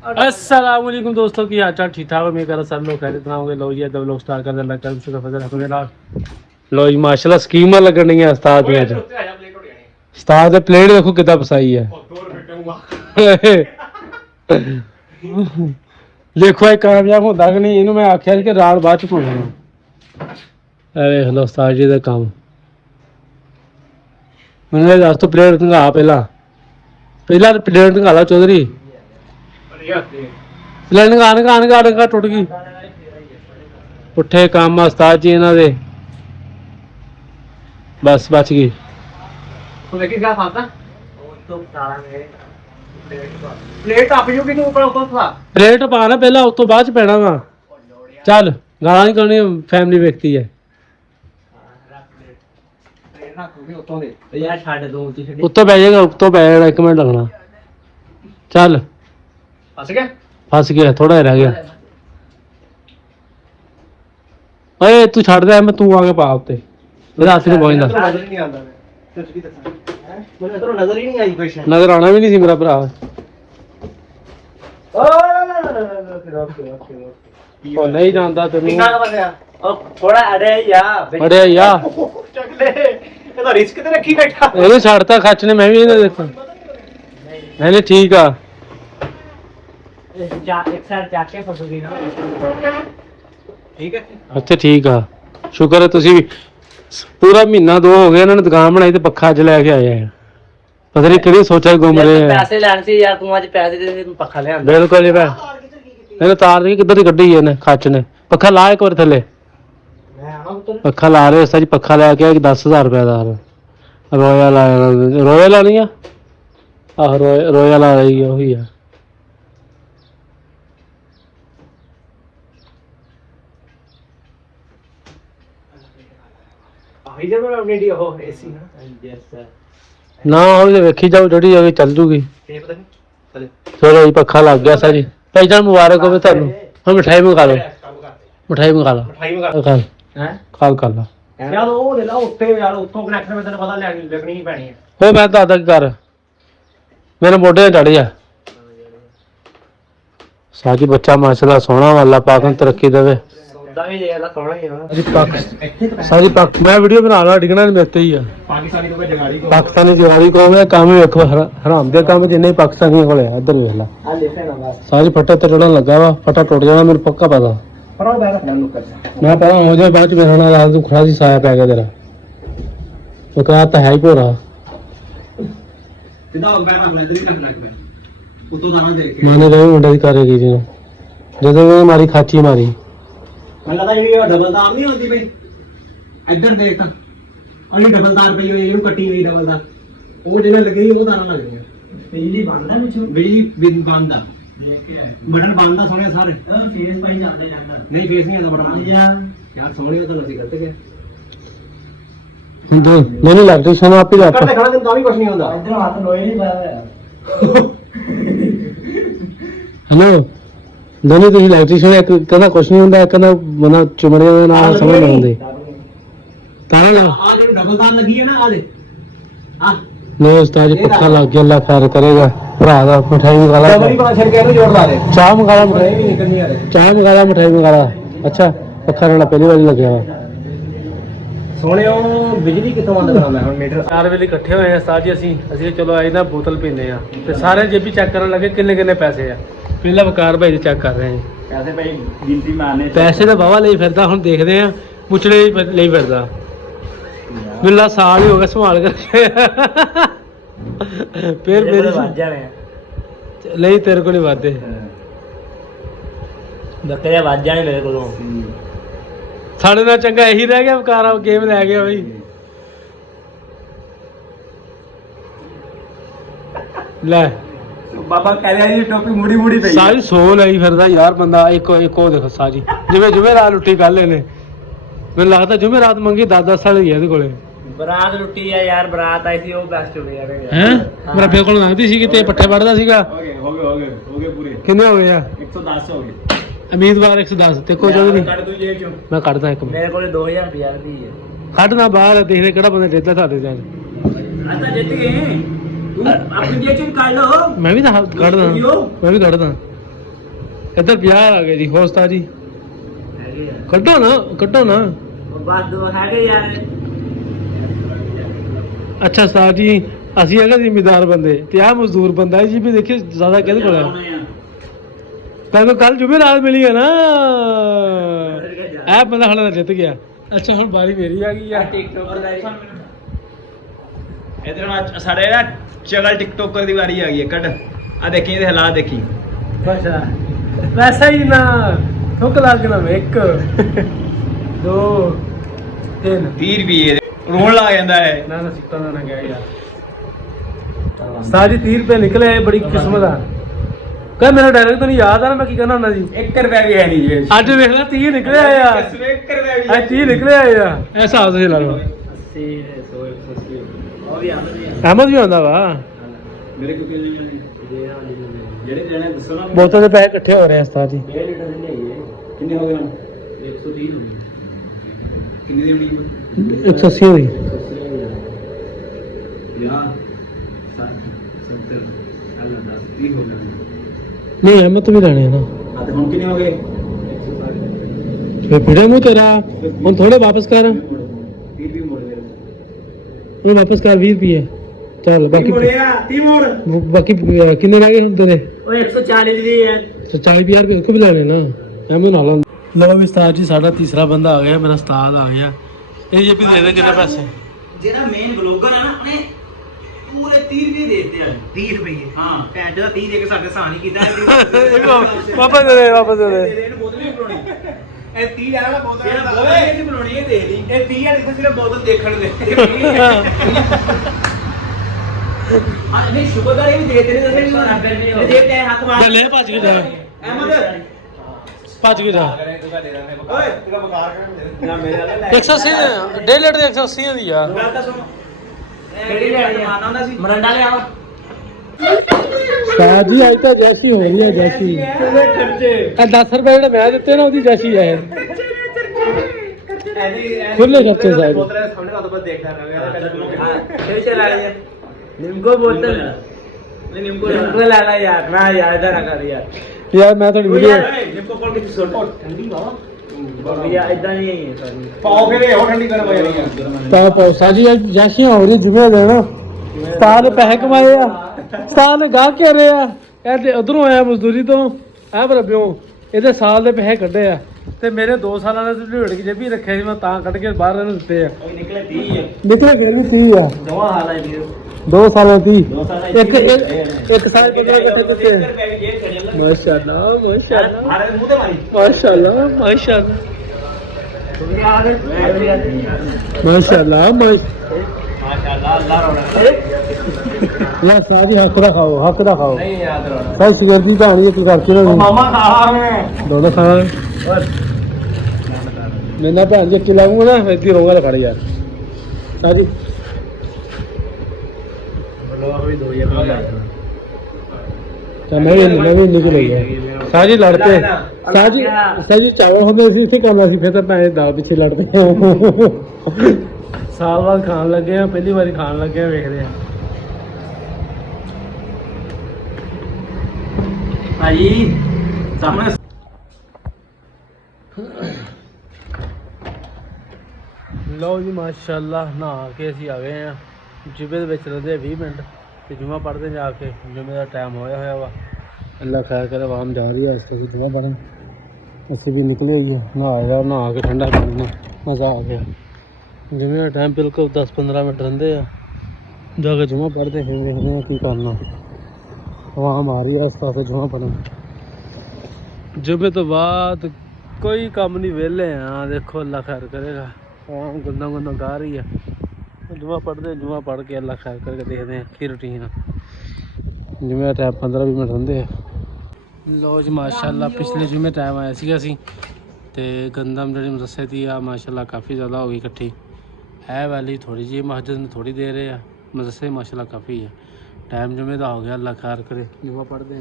अस्सलाम वालेकुम दोस्तों की हाल चाल ठीक ठाक उम्मीद कर सब लोग खैरियत में होंगे। लो जी अदब लोग स्टार्ट कर देना कल से फजल अपने नाल लो जी माशाल्लाह स्कीमां लगन है उस्ताद दी अज उस्ताद दे प्लेट देखो कितना पसाई है देखो ये कामयाब होंदा कि नहीं इनू मैं आख्या कि रात बाद च पाउणा ए देख लो उस्ताद जी दा काम मैंने दस तो प्लेट ढंगा पहला प्लेट ढंगा ला चौधरी लड़का टुट गई पुठे काम उस्ताद जी इन्हां दे बस बच गई प्लेट पा ना पहला उस तो बाद च पैना वा चल गाला नहीं करनी फैमिली व्यक्ति है उत्तों पै जाएगा उत्तों पै जाना 1 मिनट लगना चल फस गया थोड़ा ही रह गया ओए तू छड़ दे मैं तू आके पा उत्ते मेरा हाथ नहीं पहुंचदा नजर आना भी नहीं सी मेरा भरा ओ नहीं जानदा तैनू थोड़ा अरे या ਇਹ ਤਾਂ ਰਿਸਕ ਤੇ ਰੱਖੀ ਬੈਠਾ ਇਹਨੇ ਛੱਡਤਾ ਖੱਚ ਨੇ ਮੈਂ ਵੀ ਇਹਨੇ ਦੇਖਾਂ ਨਹੀਂ ਠੀਕ ਆ एक साइड जाके फसोगी ना ठीक है ਅੱਛਾ ਠੀਕ ਆ ਸ਼ੁਕਰ ਹੈ ਤੁਸੀਂ ਵੀ ਪੂਰਾ ਮਹੀਨਾ 2 ਹੋ ਗਏ ਇਹਨਾਂ ਨੇ ਦੁਕਾਨ ਬਣਾਈ ਤੇ ਪੱਖਾ ਅੱਜ ਲੈ ਕੇ ਆਏ ਆ ਪਤਾ ਨਹੀਂ ਕਿਹੜੀ ਸੋਚਾਂ ਘੁੰਮ ਰਹੇ ਆ ਪੈਸੇ ਲੈਣ ਸੀ ਯਾਰ ਤੂੰ ਅੱਜ ਪੈਸੇ ਦੇ ਦੇ ਪੱਖਾ ਲਿਆਂਦਾ ਬਿਲਕੁਲ ਹੀ ਇਹਨੇ ਤਾਰ ਦੀ ਕਿੱਧਰ ਦੀ ਕੱਢੀ ਇਹਨੇ ਖੱਚ ਨੇ ਪੱਖਾ ਲਾ ਇੱਕ ਵਾਰ ਥੱਲੇ ਪੱਖਾ ਲਾ ਰਹੇ ਸੱਚ ਪੱਖਾ ਲੈ ਕੇ 10000 ਰੁਪਏ ਦਾ ਰੋਇਲ ਆਣੀ ਆ ਆਹ ਰੋਇਲ ਆ ਰਹੀ ਉਹੀ ਆ ਨਾ ਉਹ ਵੇਖੀ ਜਾਓ ਜਿਹੜੀ ਅਗੇ ਚੱਲ ਜੂਗੀ ਚਲੋ ਜੀ ਪੱਖਾ ਲੱਗ ਗਿਆ ਸਾ ਜੀ ਭਾਈ ਜਾਨ ਮੁਬਾਰਕ ਹੋਵੇ ਤੁਹਾਨੂੰ ਹੁਣ ਮਿਠਾਈ ਮੰਗਾ ਲਓ ਮਿਠਾਈ ਮੰਗਾ ਲਾ ਕਾਲ ਕਰ ਲਾ ਯਾਰ ਉਹ ਲੈ ਲਾ ਉੱਤੇ ਯਾਰ ਉੱਤੋਂ ਕਨੈਕਸ਼ਨ ਮੈਂ ਤੈਨੂੰ ਪਤਾ ਲੱਗਣੀ ਹੀ ਪੈਣੀ ਹੈ ਉਹ ਮੈਂ ਦਾਦਾ ਕੀ ਕਰ ਮੇਰੇ ਮੋਢੇ ਤੇ ਚੜ ਜਾ ਸਾਜੀ ਬੱਚਾ ਮਾਸ਼ਾਅੱਲਾ ਸੋਹਣਾ ਵਾਲਾ ਪਾਕਨ ਤਰੱਕੀ ਦੇਵੇ ਸਾਰੀ ਪਾਕ ਮੈਂ ਵੀਡੀਓ ਬਣਾ ਲਾ ਡਿਗਣਾ ਮੇਰੇ ਤੇ ਹੀ ਆ ਪਾਕਿਸਤਾਨੀ ਜਗਾੜੀ ਕੋਲ ਹੈ ਕੰਮ ਵੇਖੋ ਹਰਾਮ ਦੇ ਕੰਮ ਜਿੰਨੇ ਪਾਕਿਸਤਾਨੀ ਕੋਲ ਹੈ ਇੱਧਰ ਵੇਖ ਲੈ ਸਾਰੀ ਫੱਟੇ ਤੇ ਟੁੱਟਣ ਲੱਗਾ ਵਾ ਫੱਟਾ ਟੁੱਟ ਜਾਣਾ ਮੈਨੂੰ ਪੱਕਾ ਪਤਾ ਮੈਂ ਪਤਾ ਹੋ ਜਾਏ ਬਾਅਦ ਚ ਮੇਰੇ ਨਾਲ ਰਾਤ ਨੂੰ ਖੜਾ ਸੀ ਸਾਇਆ ਪੈ ਗਿਆ ਤੇਰਾ ਉਹ ਕਹਾ ਤਾਂ ਹੈ ਹੀ ਭੋਰਾ ਮਾਨੇ ਰਹੇ ਮੁੰਡੇ ਦੀ ਕਰੇਗੀ ਜੀ ਜਦੋਂ ਮਾਰੀ ਖਾਚੀ ਮਾਰੀ ਮੈਨੂੰ ਲੱਗਦਾ ਜਿਹੜੀ ਡਬਲ ਤਾਰ ਨਹੀਂ ਹੁੰਦੀ ਬਈ ਇੱਧਰ ਦੇਖ ਤਾਂ ਅਲੀ ਡਬਲ ਤਾਰ ਪਈ ਹੋਈ ਇਹਨੂੰ ਕੱਟੀ ਹੋਈ ਡਬਲ ਦਾ ਉਹ ਜਿਹੜਾ ਲੱਗੀ ਉਹ ਤਾਰਾਂ ਲੱਗਦੀਆਂ ਬਿਜਲੀ ਬੰਦ ਆ ਵਿੱਚੋਂ ਬਿਜਲੀ ਬੰਦ ਆ ਦੇਖ ਕੇ ਆਏ ਬਟਨ ਬੰਦ ਆ ਸੋਹਣੇ ਸਾਰੇ ਫੇਸ ਪਾਈ ਜਾਂਦਾ ਨਹੀਂ ਫੇਸ ਨਹੀਂ ਆਉਂਦਾ ਬਟਨ ਯਾਰ ਸੋਹਣੇ ਤਾਂ ਅਸੀਂ ਗਲਤ ਗਏ ਨਹੀਂ ਇਲੈਕਟ੍ਰੀਸ਼ੀਅਨ ਆਪ ਹੀ ਦੇਖਣਾ ਤੈਨੂੰ ਤਾਂ ਵੀ ਕੁਝ ਨਹੀਂ ਹੁੰਦਾ ਇੱਧਰ ਹੱਥ ਲੋਏ ਨਹੀਂ ਪਾਇਆ ਹੈਲੋ ਦੋਨੇ ਤੁਸੀਂ ਇਲੈਕਟ੍ਰੀਸ਼ੀਅਨ ਇੱਕ ਕਹਿੰਦਾ ਕੁਛ ਨਹੀਂ ਹੁੰਦਾ ਇੱਕ ਕਹਿੰਦਾ ਬੰਦਾ ਚੁਮੜੇ ਦੇ ਨਾਲ ਸਮਝ ਨਹੀਂ ਆਉਂਦੇ ਤਾਰਾਂ ਲਾ ਆ ਜਿਹੜੀ ਡਬਲ ਤਾਰ ਲੱਗੀ ਹੈ ਨਾ ਆ ਦੇ ਆ ਨਹੀਂ ਉਸਤਾਦ ਜੀ ਪੱਖਾ ਲੱਗ ਗਿਆ ਅੱਲਾ ਖੈਰ ਕਰੇਗਾ ਭਰਾ ਦਾ ਮਠਾਈ ਮੰਗਾ ਲਾ ਡਬਲ ਹੀ ਪਾ ਛੱਡ ਕੇ ਇਹਨੂੰ ਜੋੜ ਲਾ ਦੇ ਚਾਹ ਮੰਗਾ ਲਾ ਨਹੀਂ ਨਿਕਲਣੀ ਆ ਚਾਹ ਮੰਗਾ ਲਾ ਮਠਾਈ ਮੰਗਾ ਲਾ ਅੱਛਾ ਪੱਖਾ ਨਾਲ ਪਹਿਲੀ ਵਾਰੀ ਲੱਗਿਆ ਵਾ ਸੋਹਣਿਓ ਬਿਜਲੀ ਕਿੱਥੋਂ ਬੰਦ ਕਰਾਉਂਦਾ ਹੁਣ ਮੀਟਰ 4 ਵੇਲੇ ਇਕੱਠੇ ਹੋਏ ਆ ਉਸਤਾਦ ਜੀ ਅਸੀਂ ਚਲੋ ਆਈ ਨਾ ਬੋਤਲ ਪੀਂਦੇ ਆ ਤੇ ਸਾਰੇ ਜੇਬੀ ਚੈੱਕ ਕਰਨ ਲੱਗੇ ਕਿੰਨੇ ਪੈਸੇ ਆ ਪਹਿਲਾਂ ਵਕਾਰ ਭਾਈ ਚੈੱਕ ਕਰ ਰਹੇ ਆ ਪੈਸੇ ਭਾਈ ਗਿਣਤੀ ਮਾਰਨੇ ਪੈਸੇ ਤਾਂ ਬਾਵਾ ਲਈ ਫਿਰਦਾ ਹੁਣ ਦੇਖਦੇ ਆ ਪੁੱਛੜੇ ਲਈ ਫਿਰਦਾ ਬਿੱਲਾ ਸਾਲ ਹੀ ਹੋ ਗਿਆ ਸੰਭਾਲ ਕਰਕੇ ਫਿਰ ਮੇਰੀ ਵੱਜ ਜਾਣੇ ਨਹੀਂ ਤੇਰੇ ਕੋਲ ਹੀ ਵਾਦੇ ਬੱਕਰੇ ਵੱਜ ਜਾਣੇ ਮੇਰੇ ਕੋਲੋਂ ਸਾਡੇ ਨਾਲ ਚੰਗਾ ਇਹੀ ਰਹਿ ਗਿਆ ਵਕਾਰਾ ਗੇਮ ਲੈ ਗਿਆ ਬਈ ਲੈ ਬਾਬਾ ਕਹਿ ਰਿਹਾ ਜੀ ਟੋਪੀ ਮੁੜੀ ਪਈ ਸਾਰੀ ਸੋਲ ਆਈ ਫਿਰਦਾ ਯਾਰ ਬੰਦਾ ਇੱਕ ਉਹ ਦੇਖੋ ਸਾਜੀ ਜਿਵੇਂ ਰਾਤ ਲੁੱਟੀ ਕੱਲ ਇਹਨੇ ਮੈਨੂੰ ਲੱਗਦਾ ਰਾਤ ਮੰਗੀ 10 ਸਾਲ ਹੀ ਇਹਦੇ ਕੋਲੇ ਬਰਾਤ ਲੁੱਟੀ ਆ ਯਾਰ ਬਰਾਤ ਆਈ ਸੀ ਉਹ ਬੈਸਟ ਹੋ ਗਿਆ ਹੈ ਮੇਰਾ ਫੇਰ ਕੋਲ ਲੰਘਦੀ ਸੀ ਕਿਤੇ ਪੱਠੇ ਵੜਦਾ ਸੀਗਾ ਹੋ ਗਏ ਪੂਰੇ ਕਿੰਨੇ ਹੋ ਗਏ ਆ 110 ਹੋ ਗਏ ਉਮੀਦਵਾਰ 110 ਤੇ ਕੋਈ ਜੋਗ ਨਹੀਂ ਕੱਢ ਦੂ ਜੇਬ ਚੋਂ ਮੈਂ ਕੱਢਦਾ ਇੱਕ ਮੇਰੇ ਕੋਲੇ 2000 ਰੁਪਿਆ ਦੀ ਹੈ ਕੱਢ ਨਾ ਬਾਹਰ ਦੇਖਦੇ ਕਿਹੜਾ ਬੰਦਾ ਜਿੱਤਦਾ ਸਾਡੇ ਨਾਲ आता जीत गए तू अपनी जेब से निकाल लो मैं भी तो ਕੱਢਦਾ ਇੱਧਰ 50 ਆ ਗਏ ਜੀ ਹੋਰ ਉਸਤਾਦ ਜੀ ਹੈਗੇ ਆ ਕੱਢੋ ਨਾ ਬਸ ਦੋ ਹੈਗੇ ਯਾਰ ਅੱਛਾ ਉਸਤਾਦ ਜੀ ਅਸੀਂ ਹੈਗੇ ਜ਼ਿਮੀਦਾਰ ਬੰਦੇ ਤੇ ਆਹ ਮਜ਼ਦੂਰ ਬੰਦਾ ਹੈ ਜੀ ਵੀ ਦੇਖਿਓ ਜ਼ਿਆਦਾ ਕਿਹਦੇ ਕੋਲ ਹੈ ਤੈਨੂੰ ਕੱਲ ਜੁਮੇਰਾਤ ਮਿਲੀ ਹੈ ਨਾ ਇਹ ਬੰਦਾ ਸਾਡਾ ਤਾਂ ਜਿੱਤ ਗਿਆ ਅੱਛਾ ਹੁਣ ਬਾਰੀ ਮੇਰੀ ਆ ਗਈ ਆ ਟਿਕਟੋਕਰ ਦਾ ਇਧਰ ਹੁਣ ਸਾਡੇ ਨਾ ਚਗਲ ਟਿਕਟੋਕਰ ਦੀ ਵਾਰੀ ਆ ਗਈ ਹੈ ਕੱਢ ਆ ਦੇਖੀ ਇਹਦੇ ਹਾਲਾਤ ਦੇਖੀ ਅੱਛਾ ਵੈਸਾ ਹੀ ਨਾ ਠੁੱਕ ਲੱਗ ਨਾ 1 2 3 30 ਰੁਪਏ ਰੋਣ ਲੱਗ ਜਾਂਦਾ ਹੈ ਨਾ ਸਿੱਟਾ ਨਾ ਗਿਆ ਯਾਰ ਸਾਜੀ 30 ਰੁਪਏ ਨਿਕਲੇ ਬੜੀ ਕਿਸਮਤ ਆ ਕਹ ਮੇਰਾ ਡਾਇਰੈਕਟ ਤਾਂ ਨਹੀਂ ਯਾਦ ਆ ਨਾ ਮੈਂ ਕੀ ਕਹਿਣਾ ਹੁੰਦਾ ਜੀ 1 ਰੁਪਿਆ ਵੀ ਹੈ ਨਹੀਂ ਜੀ ਅੱਜ ਵੇਖ ਲੈ 30 ਨਿਕਲੇ ਆ ਯਾਰ 1 ਰੁਪਿਆ ਵੀ ਅੱਜ 30 ਨਿਕਲੇ ਆ ਯਾਰ ਇਹ ਹਿਸਾਬ ਤੁਸੀਂ ਲਾ ਲਓ 80 100 180 ਉਹ ਵੀ ਆਉਂਦੇ ਨੇ ਅਹਿਮਦ ਵੀ ਆਉਂਦਾ ਵਾ ਮੇਰੇ ਕੋਲ ਕਿੰਨੇ ਨੇ ਜਿਹੜੇ ਲੈਣੇ ਦੱਸੋ ਨਾ ਬੋਤਲ ਦੇ ਪੈਸੇ ਇਕੱਠੇ ਹੋ ਰਹੇ ਆ ਉਸਤਾਦ ਜੀ 1.5 ਲੀਟਰ ਦੇ ਲਈਏ ਕਿੰਨੇ ਹੋ ਗਏ ਨਾ 130 ਹੋ ਗਏ ਕਿੰਨੀ ਦੀ ਹੋਣੀ 180 ਹੋਈ 50 70 ਅੱਲਾ 10 30 ਹੋ ਗਏ ਨਹੀਂ ਅਹਿਮਦ ਵੀ ਲੈਣੇ ਆ ਨਾ ਆ ਤੇ ਹੁਣ ਕਿੰਨੇ ਹੋ ਗਏ ਫੇ ਫਿੜੇ ਮੂੰਹ ਤੇਰਾ ਹੁਣ ਥੋੜੇ ਵਾਪਸ ਕਰ 30 ਵੀ ਮੋੜ ਮੇਰੇ ਹੁਣ ਵਾਪਸ ਕਰ 20 ਰੁਪਏ ਚੱਲ ਬਾਕੀ ਮੋੜਿਆ 30 ਮੋੜ ਬਾਕੀ ਕਿੰਨੇ ਰਹਿ ਗਏ ਹੁਣ ਤੇਰੇ ਉਹ 140 ਦੀ ਹੈ 40 ਰੁਪਏ ਕੋ ਵੀ ਲੈਣੇ ਨਾ ਐਵੇਂ ਨਾ ਲਓ ਵੀ ਉਸਤਾਦ ਜੀ ਸਾਡਾ ਤੀਸਰਾ ਬੰਦਾ ਆ ਗਿਆ ਮੇਰਾ ਉਸਤਾਦ ਆ ਗਿਆ ਇਹ ਜੇ ਵੀ ਦੇ ਦੇ ਕਿੰਨੇ ਪੈਸੇ ਜਿਹੜਾ ਮੇਨ ਬਲੌਗਰ ਹੈ ਨਾ ਉਹਨੇ ਪੂਰੇ 30 ਰੁਪਏ ਦੇ ਦਿੱਤੇ ਆ 30 ਰੁਪਏ ਹਾਂ ਭੈਣ ਜਿਹੜਾ 30 ਦੇ ਕੇ ਸਾਡੇ ਸਾਹ ਨਹੀਂ ਕੀਤਾ ਵਾਪਸ ਦੇ ਦੇ ਵਾਪਸ ਦੇ ਦੇ ਇਹਨੂੰ ਬੋਤਲ ਨਹੀਂ ਬਣਾਉਣੀ ਇਹ 30 ਵਾਲਾ ਬੋਤਲ ਇਹ ਨਹੀਂ ਬਣਾਉਣੀ ਇਹ ਦੇ ਦੀ ਇਹ 30 ਵਾਲੀ ਤਾਂ ਸਿਰਫ ਬੋਤਲ ਦੇਖਣ ਦੇ ਹਾਂ ਨਹੀਂ ਸ਼ੁਕਰਦਾਰ ਇਹ ਵੀ ਦੇ ਦੇ ਦੱਸੇ ਇਹ ਦੇ ਕੇ ਹੱਥ ਮਾਰ ਲੈ ਭੱਜ ਕੇ ਜਾ ਅਹਿਮਦ ਭੱਜ ਕੇ ਜਾ ਓਏ ਤੇਰਾ ਬਕਾਰ ਕਰ ਨਾ ਮੇਰੇ ਵਾਲਾ 180 1.5 ਲੀਟਰ ਦੀ 180 ਦੀ ਆ ਗੱਲ ਤਾਂ ਸੁਣ ਕਿਹੜੀ ਲੈਣੀ ਆ ਹੁੰਦਾ ਸੀ ਮਰੰਡਾ ਲਿਆ ਵਾ ਉਸਤਾਦ ਜੀ ਅੱਜ ਤਾਂ ਜੈਸੀ ਹੋ ਰਹੀ ਹੈ ਜੈਸੀ ਕਿੰਨੇ ਖਰਚੇ ਆ 10 ਰੁਪਏ ਜਿਹੜੇ ਮੈਂ ਦਿੱਤੇ ਨਾ ਉਹਦੀ ਜੈਸੀ ਹੈ ਖੁੱਲੇ ਖਰਚੇ ਸਾਰੇ ਬੋਤਲਾਂ ਦੇ ਸਾਹਮਣੇ ਤੋਂ ਬਸ ਦੇਖਦਾ ਰਹਾਂਗਾ ਹਾਂ ਕਿਹੜੀ ਚਲਾ ਰਹੀ ਹੈ ਨਿੰਮਕੋ ਬੋਤਲ ਨਹੀਂ ਨਿੰਮਕੋ ਲੈ ਲੈ ਯਾਰ ਮੈਂ ਯਾਰ ਇਧਰ ਆ ਕਰ ਯਾਰ ਮੈਂ ਤੁਹਾਡੀ ਵੀਡੀਓ ਨਿੰਮਕੋ ਕੋਲ ਕਿੱਥੇ ਸੁੱਟ ਠੰਡੀ ਬਾਵਾ ਯਾਰ ਇਦਾਂ ਨਹੀਂ ਹੈ ਸਾਡੀ ਪਾਓ ਫਿਰ ਇਹ ਠੰਡੀ ਕਰ ਹੋ ਜਾਣੀ ਹੈ ਤਾਂ ਪੌਸਾ ਜੀ ਅੱਜ ਜੈਸੀਆਂ ਹੋ ਰਹੀ ਜੁਮੇ ਦੇਣਾ ਉਸਤਾਦ ਨੇ ਪੈਸੇ ਕਮਾਏ ਆ ਉਸਤਾਦ ਨੇ ਗਾਹ ਕੇ ਰਹੇ ਆ ਇਹ ਤੇ ਉਧਰੋਂ ਆਇਆ ਮਜ਼ਦੂਰੀ ਤੋਂ ਐ ਬਰਬਿਓ ਇਹਦੇ ਸਾਲ ਦੇ ਪੈਸੇ ਕੱਢੇ ਆ ਤੇ ਮੇਰੇ 2 ਸਾਲਾਂ ਦਾ ਢੇੜ ਕੇ ਜੇਬੀ ਰੱਖਿਆ ਸੀ ਮੈਂ ਤਾਂ ਕੱਢ ਕੇ ਬਾਹਰ ਇਹਨੂੰ ਦਿੱਤੇ ਆ ਉਹ ਨਿਕਲੇ 30 ਹੈ ਨਿਕਲੇ ਫਿਰ ਵੀ 30 ਆ ਦੋਵਾਂ ਹਾਲਾਂ ਦੀ 2 ਸਾਲਾਂ ਦੀ 2 ਸਾਲਾਂ ਇੱਕ ਸਾਲ ਕਿੰਨੇ ਇਕੱਠੇ ਦਿੱਤੇ ਮਾਸ਼ਾਅੱਲਾ ਮਾਸ਼ਾਅੱਲਾ ਮਾਰੇ ਮੂੰਹ ਤੇ ਮਾਰੀ ਮਾਸ਼ਾਅੱਲਾ ਮਾਸ਼ਾਅੱਲਾ ਮਾਸ਼ਾਅੱਲਾ ਮਾਸ਼ਾਅੱਲਾ ਅੱਲਾਹ ਰੋਣਾ ਯਾ ਸਾਜੀ ਹੱਕ ਦਾ ਖਾਓ ਨਹੀਂ ਯਾਦ ਰੋਣਾ ਸਾਈ ਸ਼ਗਰ ਦੀ ਕਹਾਣੀ ਇੱਕ ਕਰਕੇ ਨਾ ਮਾਮਾ ਖਾ ਮੈਂ ਦੋਨੋਂ ਖਾਣਾ ਮੈਨਾਂ ਭੈਣ ਜੀ ਕਿ ਲਾਉਂਗਾ ਨਾ ਇੱਥੇ ਰੋਂਗਾ ਤੇ ਖੜ ਯਾਰ ਸਾਜੀ ਬਲੋਗ ਵੀ 2000 ਦਾ ਤਾਂ ਮੈਂ ਵੀ ਨਿਕਲ ਗਿਆ ਸਾਜੀ ਲੜਤੇ ਸਾਜੀ ਚਾਵਲ ਹਮੇ ਅਸੀਂ ਇੱਥੇ ਕਰਨਾ ਸੀ ਫਿਰ ਤਾਂ ਭੈਣ ਦਾਲ ਪਿੱਛੇ ਲੜਦੇ ਸਾਲ ਬਾਅਦ ਖਾਣ ਲੱਗੇ ਆ ਪਹਿਲੀ ਵਾਰੀ ਖਾਣ ਲੱਗੇ ਆ ਵੇਖਦੇ ਆ ਭਾਈ ਸਾਹਮਣੇ ਲਓ ਜੀ ਮਾਸ਼ਾਅੱਲਾ ਨਹਾ ਕੇ ਅਸੀਂ ਆ ਗਏ ਆ ਜੁਮੇ ਦੇ ਵਿੱਚ ਰਹਿੰਦੇ 20 ਮਿੰਟ ਤੇ ਜੁਮਾ ਪੜ੍ਹਦੇ ਜਾ ਕੇ ਜੁਮੇ ਦਾ ਟਾਈਮ ਹੋਇਆ ਵਾ ਅੱਲਾ ਖੈਰ ਕਰੇ ਆਵਾਮ ਜਾ ਰਹੀ ਹੈ ਇਸ ਤੋਂ ਜੁਮਾ ਪੜ੍ਹਨ ਅਸੀਂ ਵੀ ਨਿਕਲੇ ਹੀ ਨਹਾ ਕੇ ਠੰਡਾ ਪਾਣੀ ਨਾਲ ਮਜ਼ਾ ਆ ਗਿਆ ਜੁਮੇ ਦਾ ਟਾਈਮ ਬਿਲਕੁਲ 10-15 ਮਿੰਟ ਰਹਿੰਦੇ ਆ ਜਾ ਕੇ ਜੁਮਾ ਪੜ੍ਹਦੇ ਫਿਰ ਵੇਖਦੇ ਆ ਕੀ ਕਰਨਾ ਆਵਾਮ ਆ ਰਹੀ ਹੈ ਇਸ ਪਾਸੇ ਜੁਮਾ ਪੜ੍ਹਨ ਜੁਮੇ ਤੋਂ ਬਾਅਦ ਕੋਈ ਕੰਮ ਨਹੀਂ ਵਿਹਲੇ ਆ ਦੇਖੋ ਅੱਲਾ ਖੈਰ ਕਰੇਗਾ ਆਵਾਮ ਗੁੰਦਾ ਗਾ ਰਹੀ ਆ ਜੁਮਾ ਪੜ੍ਹ ਕੇ ਅੱਲਾ ਖੈਰ ਕਰਕੇ ਦੇਖਦੇ ਆ ਕੀ ਰੂਟੀਨ ਜਿਵੇਂ ਦਾ ਟਾਈਮ 15-20 ਮਿੰਟ ਰਹਿੰਦੇ ਆ ਲੋ ਜੀ ਮਾਸ਼ਾਅੱਲਾ ਪਿਛਲੇ ਜੁਮੇ ਟਾਈਮ ਆਇਆ ਸੀਗਾ ਅਸੀਂ ਤੇ ਗੰਦਮ ਜਿਹੜੀ ਮਦਰਸੇ ਦੀ ਆ ਮਾਸ਼ਾਅੱਲਾ ਕਾਫੀ ਜ਼ਿਆਦਾ ਹੋ ਗਈ ਇਕੱਠੀ ਹੈ ਵੈਲੀ ਥੋੜੀ ਜਿਹੀ ਮਸਜਿਦ ਨੂੰ ਥੋੜੀ ਦੇ ਰਹੇ ਆ ਮਦਰਸੇ ਮਾਸ਼ਾਅੱਲਾ ਕਾਫੀ ਆ ਟਾਈਮ ਜੁਮੇ ਦਾ ਹੋ ਗਿਆ ਅੱਲਾ ਖੈਰ ਕਰੇ ਜੁਮਾ ਪੜ੍ਹਦੇ